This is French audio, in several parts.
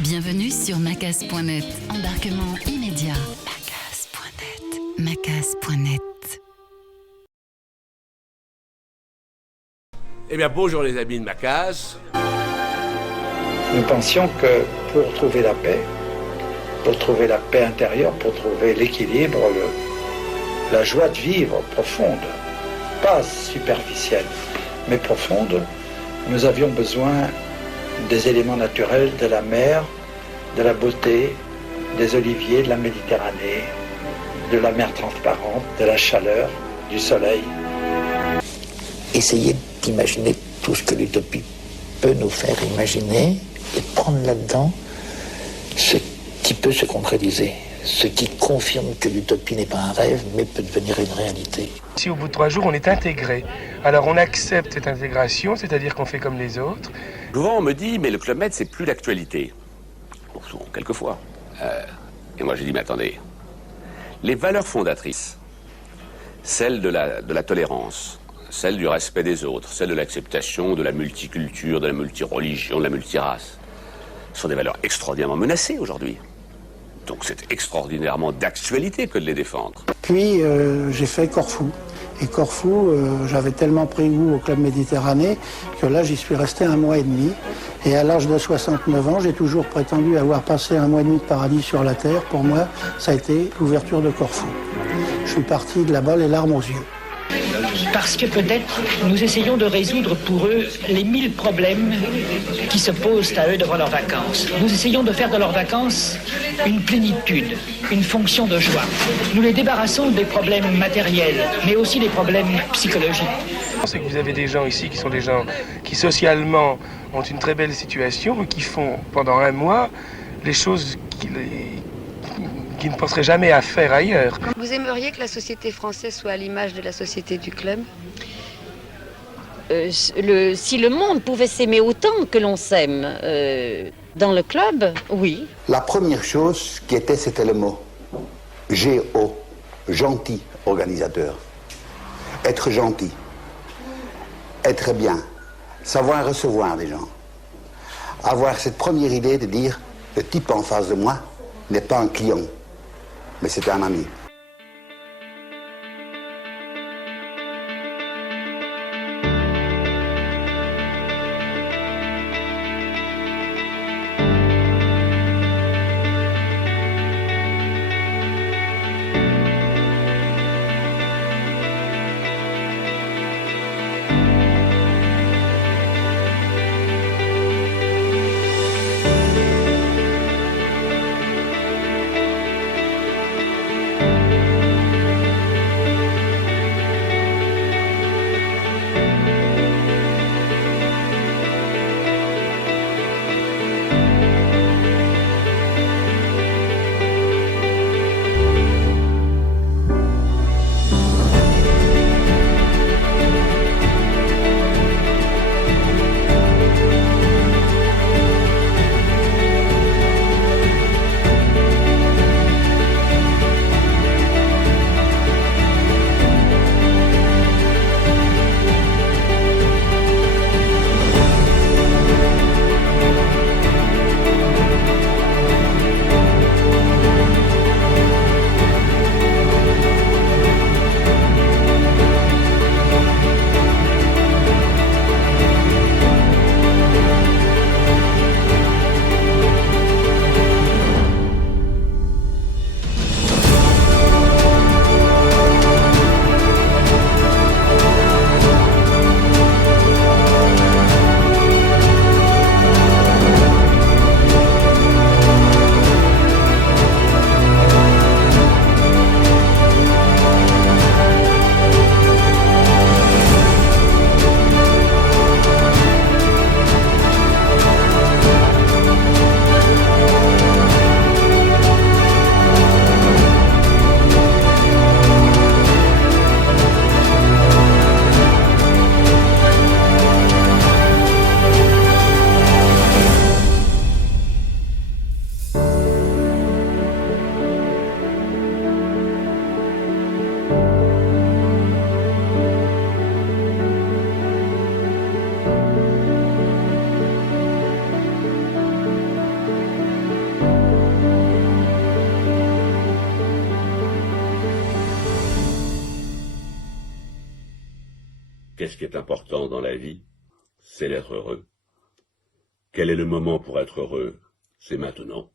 Bienvenue sur macas.net. Embarquement immédiat. Macas.net. Macas.net. Eh bien, bonjour les amis de Macas. Nous pensions que pour trouver la paix intérieure, pour trouver l'équilibre, la joie de vivre profonde, pas superficielle, mais profonde, nous avions besoin des éléments naturels de la mer, de la beauté, des oliviers, de la Méditerranée, de la mer transparente, de la chaleur, du soleil. Essayer d'imaginer tout ce que l'utopie peut nous faire imaginer et prendre là-dedans ce qui peut se concrétiser, ce qui confirme que l'utopie n'est pas un rêve mais peut devenir une réalité. Si au bout de 3 jours on est intégré, alors on accepte cette intégration, c'est-à-dire qu'on fait comme les autres. Souvent on me dit, mais le Club Med, c'est plus l'actualité. Bon, souvent, quelquefois. Et moi j'ai dit, mais attendez, les valeurs fondatrices, celles de la tolérance, celles du respect des autres, celles de l'acceptation, de la multiculture, de la multireligion, de la multirace, sont des valeurs extraordinairement menacées aujourd'hui. Donc c'est extraordinairement d'actualité que de les défendre. Puis j'ai fait Corfou. Et Corfou, j'avais tellement pris goût au Club Méditerranée que là j'y suis resté 1 mois et demi. Et à l'âge de 69 ans, j'ai toujours prétendu avoir passé 1 mois et demi de paradis sur la terre. Pour moi, ça a été l'ouverture de Corfou. Je suis parti de là-bas les larmes aux yeux. Parce que peut-être nous essayons de résoudre pour eux les 1000 problèmes qui se posent à eux devant leurs vacances. Nous essayons de faire de leurs vacances une plénitude, une fonction de joie. Nous les débarrassons des problèmes matériels, mais aussi des problèmes psychologiques. C'est que vous avez des gens ici qui sont des gens qui socialement ont une très belle situation et qui font pendant 1 mois les choses qui ne penseraient jamais à faire ailleurs. Vous aimeriez que la société française soit à l'image de la société du club ? Si le monde pouvait s'aimer autant que l'on s'aime dans le club, oui. La première chose qui était, c'était le mot. G-O, gentil organisateur. Être gentil. Être bien. Savoir recevoir des gens. Avoir cette première idée de dire, le type en face de moi n'est pas un client, mais c'est un ami. Qu'est-ce qui est important dans la vie? C'est d'être heureux. Quel est le moment pour être heureux? C'est maintenant.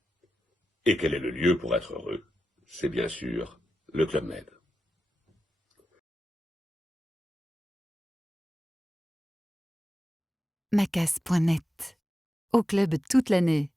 Et quel est le lieu pour être heureux? C'est bien sûr le Club Med. Macas.net. Au club toute l'année.